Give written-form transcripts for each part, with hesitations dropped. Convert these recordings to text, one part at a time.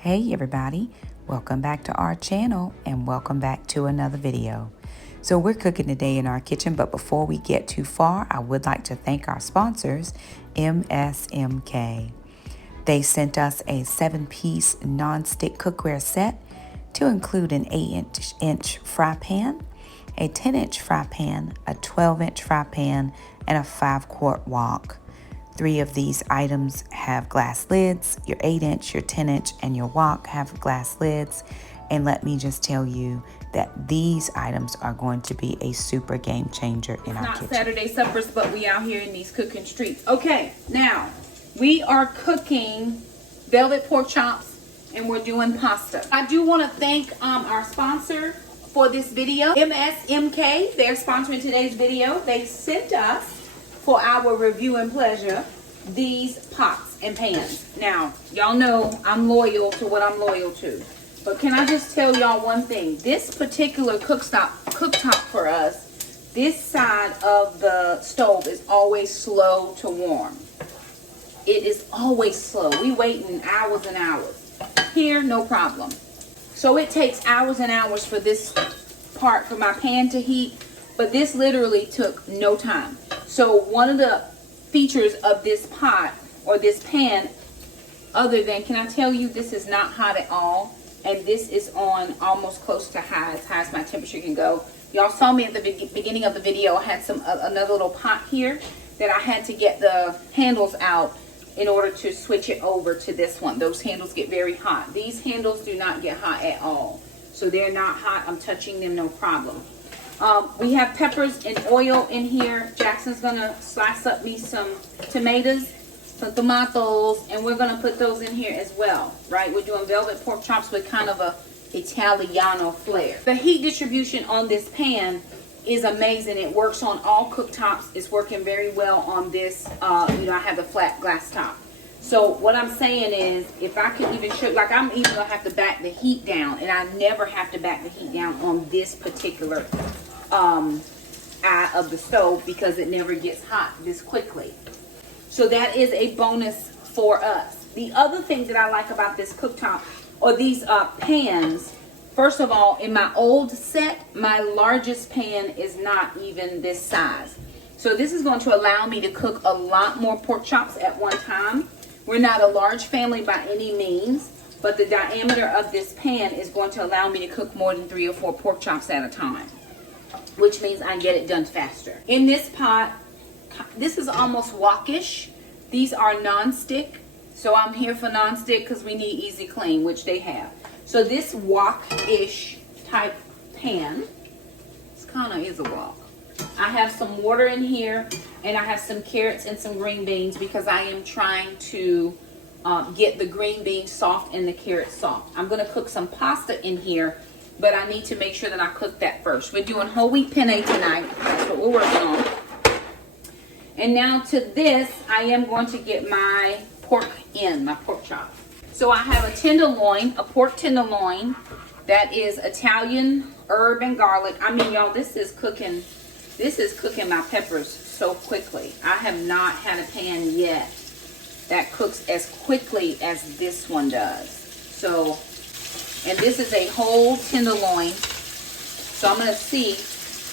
Hey everybody, welcome back to our channel and welcome back to another video. So we're cooking today in our kitchen, but before we get too far, I would like to thank our sponsors, MSMK. They sent us a 7-piece non-stick cookware set to include an 8-inch fry pan, a 10-inch fry pan, a 12-inch fry pan, and a 5-quart wok. 3 of these items have glass lids. Your 8-inch, your 10-inch, and your wok have glass lids. And let me just tell you that these items are going to be a super game changer in our kitchen. Not Saturday suppers, but we out here in these cooking streets. Okay, now we are cooking velvet pork chops and we're doing pasta. I do want to thank our sponsor for this video, MSMK. They're sponsoring today's video. They sent us, for our review and pleasure, these pots and pans. Now, y'all know I'm loyal to what I'm loyal to. But can I just tell y'all one thing? This particular cooktop for us, this side of the stove is always slow to warm. It is always slow. We waiting hours and hours. Here, no problem. So it takes hours and hours for this part, for my pan to heat. But this literally took no time. So one of the features of this pot or this pan, other than, can I tell you, this is not hot at all. And this is on almost close to high as my temperature can go. Y'all saw me at the beginning of the video. I had another little pot here that I had to get the handles out in order to switch it over to this one. Those handles get very hot. These handles do not get hot at all. So they're not hot. I'm touching them, no problem. We have peppers and oil in here. Jackson's gonna slice up me some tomatoes, and we're gonna put those in here as well, right? We're doing velvet pork chops with kind of a Italiano flair. The heat distribution on this pan is amazing. It works on all cooktops. It's working very well on this. I have the flat glass top. So what I'm saying is, if I can even show, like I'm even gonna have to back the heat down, and I never have to back the heat down on this particular eye of the stove because it never gets hot this quickly. So that is a bonus for us. The other thing that I like about this cooktop or these pans, first of all, in my old set, my largest pan is not even this size. So this is going to allow me to cook a lot more pork chops at one time. We're not a large family by any means, but the diameter of this pan is going to allow me to cook more than 3 or 4 pork chops at a time, which means I get it done faster. In this pot, this is almost wokish. These are non-stick, so I'm here for non-stick because we need easy clean, which they have. So this wok-ish type pan, this kind of is a wok. I have some water in here, and I have some carrots and some green beans because I am trying to get the green beans soft and the carrots soft. I'm going to cook some pasta in here, but I need to make sure that I cook that first. We're doing whole wheat penne tonight. That's what we're working on. And now to this, I am going to get my pork in, my pork chop. So I have a tenderloin, a pork tenderloin that is Italian herb and garlic. I mean, y'all, this is cooking my peppers so quickly. I have not had a pan yet that cooks as quickly as this one does. So, and this is a whole tenderloin. So I'm going to see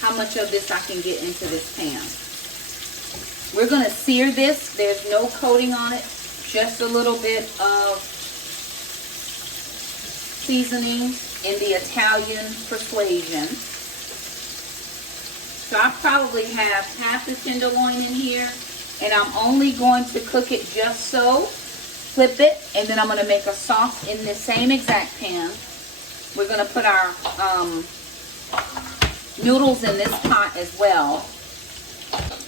how much of this I can get into this pan. We're going to sear this. There's no coating on it. Just a little bit of seasoning in the Italian persuasion. So I probably have half the tenderloin in here, and I'm only going to cook it just so. Flip it, and then I'm going to make a sauce in the same exact pan. We're going to put our noodles in this pot as well.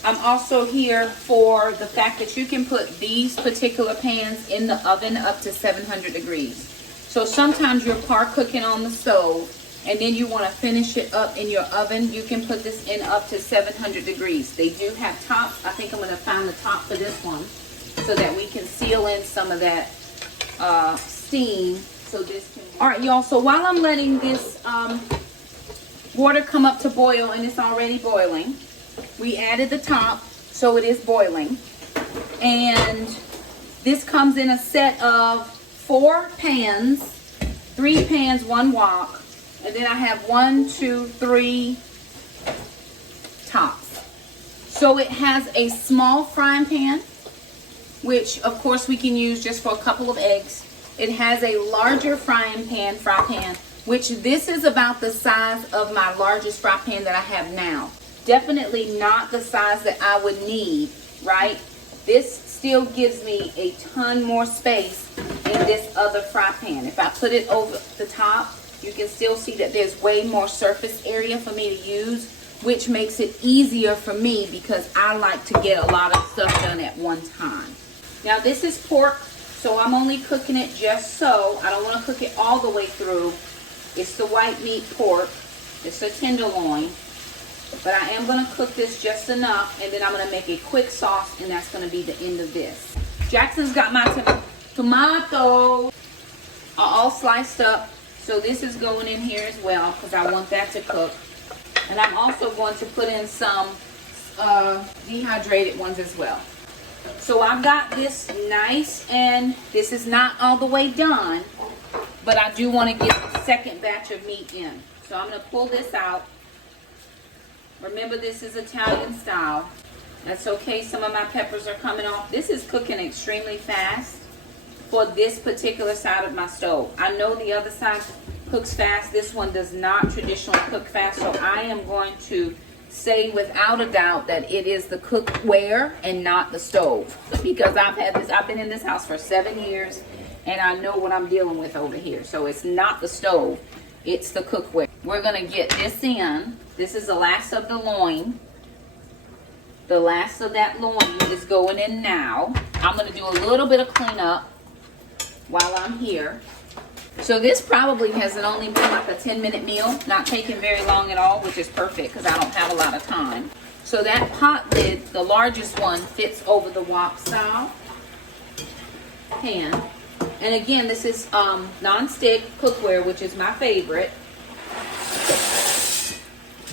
I'm also here for the fact that you can put these particular pans in the oven up to 700 degrees. So sometimes you're par cooking on the stove, and then you want to finish it up in your oven. You can put this in up to 700 degrees. They do have tops. I think I'm going to find the top for this one so that we can seal in some of that steam. So this can. All right, y'all. So while I'm letting this water come up to boil, and it's already boiling, we added the top, so it is boiling. And this comes in a set of 4 pans, 3 pans, 1 wok, and then I have 1, 2, 3 tops. So it has a small frying pan, which of course we can use just for a couple of eggs. It has a larger fry pan, which this is about the size of my largest fry pan that I have now. Definitely not the size that I would need, right? This still gives me a ton more space in this other fry pan. If I put it over the top, you can still see that there's way more surface area for me to use, which makes it easier for me because I like to get a lot of stuff done at one time. Now this is pork, so I'm only cooking it just so. I don't want to cook it all the way through. It's the white meat pork. It's a tenderloin. But I am going to cook this just enough, and then I'm going to make a quick sauce, and that's going to be the end of this. Jackson's got my tomatoes all sliced up, so this is going in here as well because I want that to cook. And I'm also going to put in some dehydrated ones as well. So I've got this nice, and this is not all the way done, but I do want to get the second batch of meat in. So I'm going to pull this out. Remember, this is Italian style. That's okay. Some of my peppers are coming off. This is cooking extremely fast for this particular side of my stove. I know the other side cooks fast. This one does not traditionally cook fast. So I am going to say without a doubt that it is the cookware and not the stove. Because I've been in this house for 7 years and I know what I'm dealing with over here. So it's not the stove. It's the cookware. We're going to get this in. This is the last of the loin. The last of that loin is going in now. I'm going to do a little bit of cleanup while I'm here. So this probably has only been like a 10-minute meal. Not taking very long at all, which is perfect because I don't have a lot of time. So that pot lid, the largest one, fits over the wok style pan. And again, this is Nonstick Cookware, which is my favorite.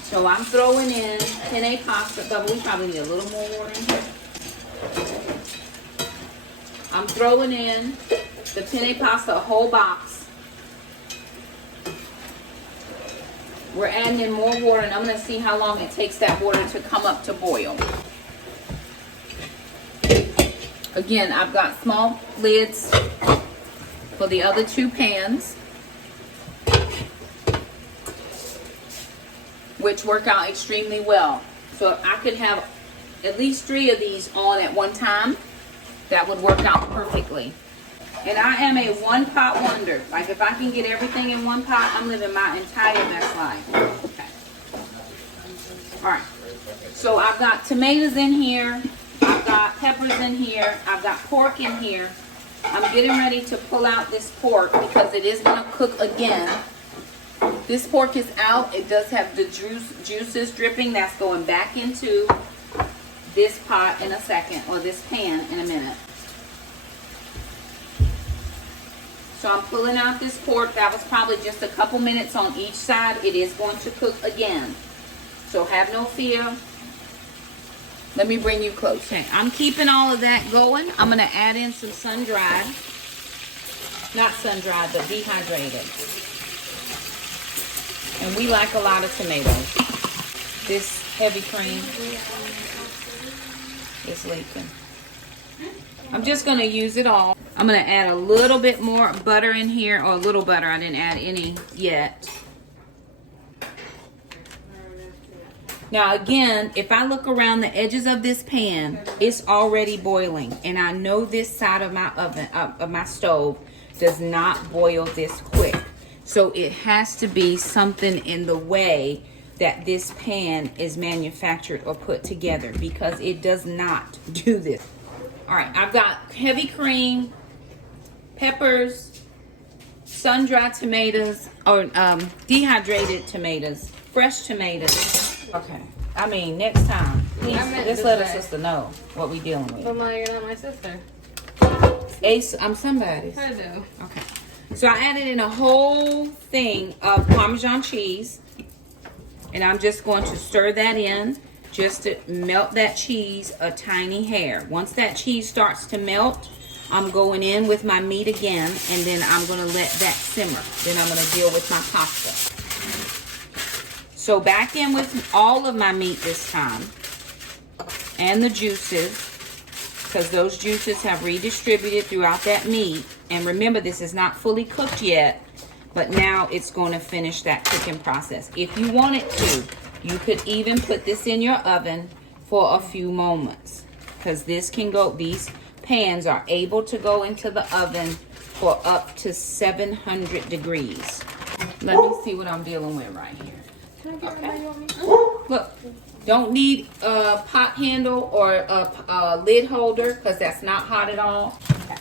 So I'm throwing in penne pasta. But we probably need a little more water in here. I'm throwing in the penne pasta, a whole box. We're adding in more water, and I'm going to see how long it takes that water to come up to boil. Again, I've got small lids for the other 2 pans, which work out extremely well. So if I could have at least 3 of these on at one time, that would work out perfectly. And I am a one-pot wonder. Like if I can get everything in one pot, I'm living my entire best life. Okay. All right. So I've got tomatoes in here. I've got peppers in here. I've got pork in here. I'm getting ready to pull out this pork because it is going to cook again. This pork is out. It does have the juices dripping. That's going back into this pot in a second, or this pan in a minute. So I'm pulling out this pork. That was probably just a couple minutes on each side. It is going to cook again. So have no fear. Let me bring you close. Okay, I'm keeping all of that going. I'm going to add in some sun-dried. Not sun-dried, but dehydrated. And we like a lot of tomatoes. This heavy cream is leaking. I'm just going to use it all. I'm going to add a little bit more butter in here, or a little butter. I didn't add any yet. Now again, if I look around the edges of this pan, it's already boiling. And I know this side of my oven, of my stove, does not boil this quick. So it has to be something in the way that this pan is manufactured or put together, because it does not do this. All right, I've got heavy cream, peppers, sun-dried tomatoes, or dehydrated tomatoes, fresh tomatoes. Okay, I mean, next time, please just let our sister know what we're dealing with. But Ma, you're not my sister. Ace, I'm somebody's. I know. Okay, so I added in a whole thing of Parmesan cheese, and I'm just going to stir that in just to melt that cheese a tiny hair. Once that cheese starts to melt, I'm going in with my meat again, and then I'm gonna let that simmer. Then I'm gonna deal with my pasta. So back in with all of my meat this time, and the juices, because those juices have redistributed throughout that meat. And remember, this is not fully cooked yet, but now it's going to finish that cooking process. If you wanted to, you could even put this in your oven for a few moments, because this can go, these pans are able to go into the oven for up to 700 degrees. Let me see what I'm dealing with right here. Okay. Look, don't need a pot handle or a lid holder, because that's not hot at all. Okay.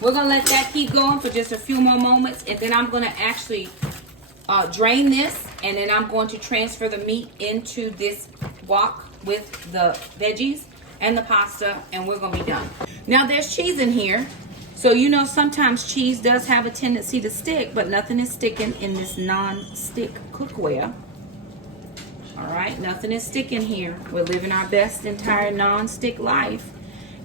We're gonna let that keep going for just a few more moments, and then I'm gonna actually drain this, and then I'm going to transfer the meat into this wok with the veggies and the pasta, and we're gonna be done. Now there's cheese in here, so you know sometimes cheese does have a tendency to stick, but nothing is sticking in this non-stick cookware. All right, nothing is sticking here. We're living our best entire non-stick life.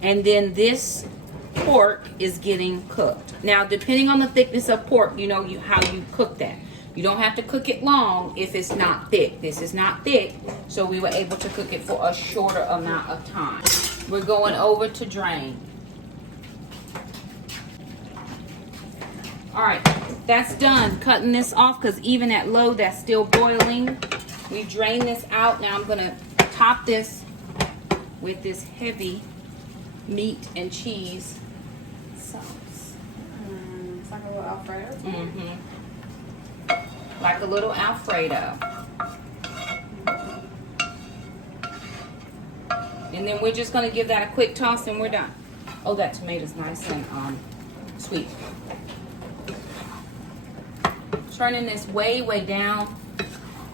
And then this pork is getting cooked. Now, depending on the thickness of pork, you know how you cook that. You don't have to cook it long if it's not thick. This is not thick, so we were able to cook it for a shorter amount of time. We're going over to drain. All right, that's done. Cutting this off, because even at low, that's still boiling. We drain this out. Now I'm gonna top this with this heavy meat and cheese sauce. It's like a little Alfredo. Like a little Alfredo. And then we're just gonna give that a quick toss and we're done. Oh, that tomato's nice and sweet. Turning this way down,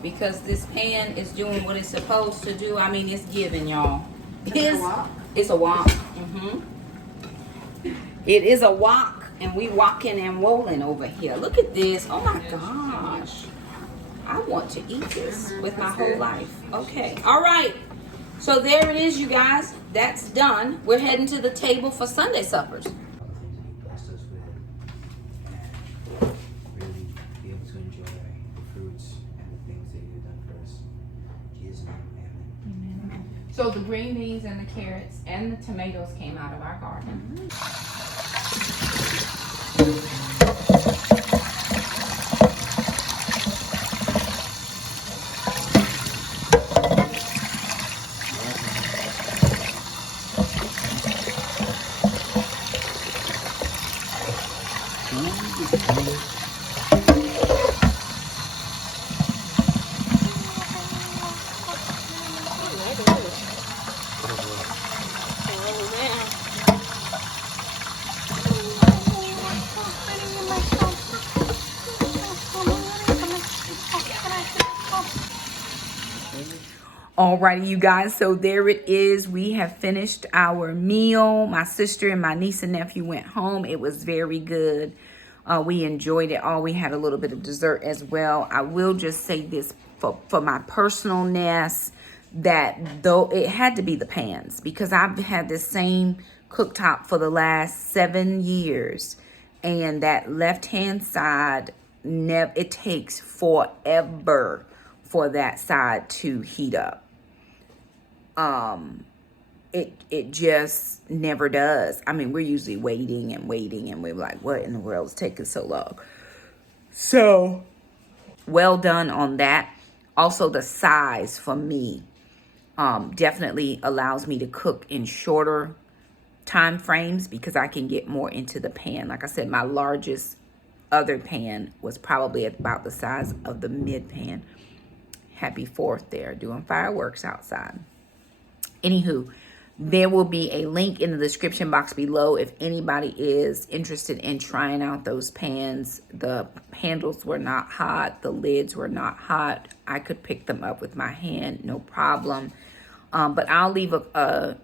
because this pan is doing what it's supposed to do. I mean, it's giving, y'all. It's a wok. It is a wok, and we walking and rolling over here. Look at this. Oh my gosh. I want to eat this with my whole life. Okay. All right. So there it is, you guys. That's done. We're heading to the table for Sunday suppers. So the green beans and the carrots and the tomatoes came out of our garden. Alrighty, you guys, so there it is. We have finished our meal. My sister and my niece and nephew went home. It was very good. We enjoyed it all. We had a little bit of dessert as well. I will just say this for my personalness, that though it had to be the pans, because I've had this same cooktop for the last 7 years, and that left-hand side, it takes forever for that side to heat up. It just never does. I mean, we're usually waiting, and we're like, what in the world is taking so long? So, well done on that. Also, the size for me definitely allows me to cook in shorter time frames, because I can get more into the pan. Like I said, my largest other pan was probably about the size of the mid pan. Happy 4th there, doing fireworks outside. Anywho, there will be a link in the description box below if anybody is interested in trying out those pans. The handles were not hot. The lids were not hot. I could pick them up with my hand, no problem. But I'll leave a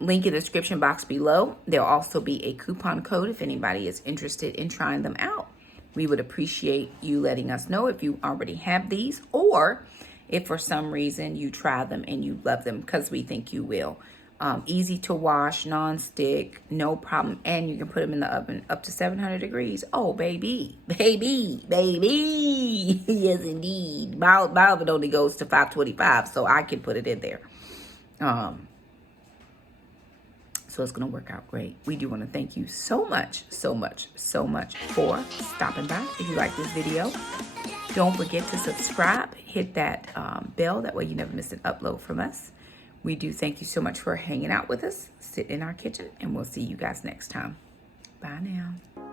link in the description box below. There'll also be a coupon code if anybody is interested in trying them out. We would appreciate you letting us know if you already have these, or if for some reason you try them and you love them, because we think you will. Easy to wash, non-stick, no problem. And you can put them in the oven up to 700 degrees. Oh, baby. Yes, indeed. My oven only goes to 525, so I can put it in there. So it's going to work out great. We do want to thank you so much for stopping by. If you like this video, don't forget to subscribe. Hit that bell. That way you never miss an upload from us. We do thank you so much for hanging out with us. Sit in our kitchen, and we'll see you guys next time. Bye now.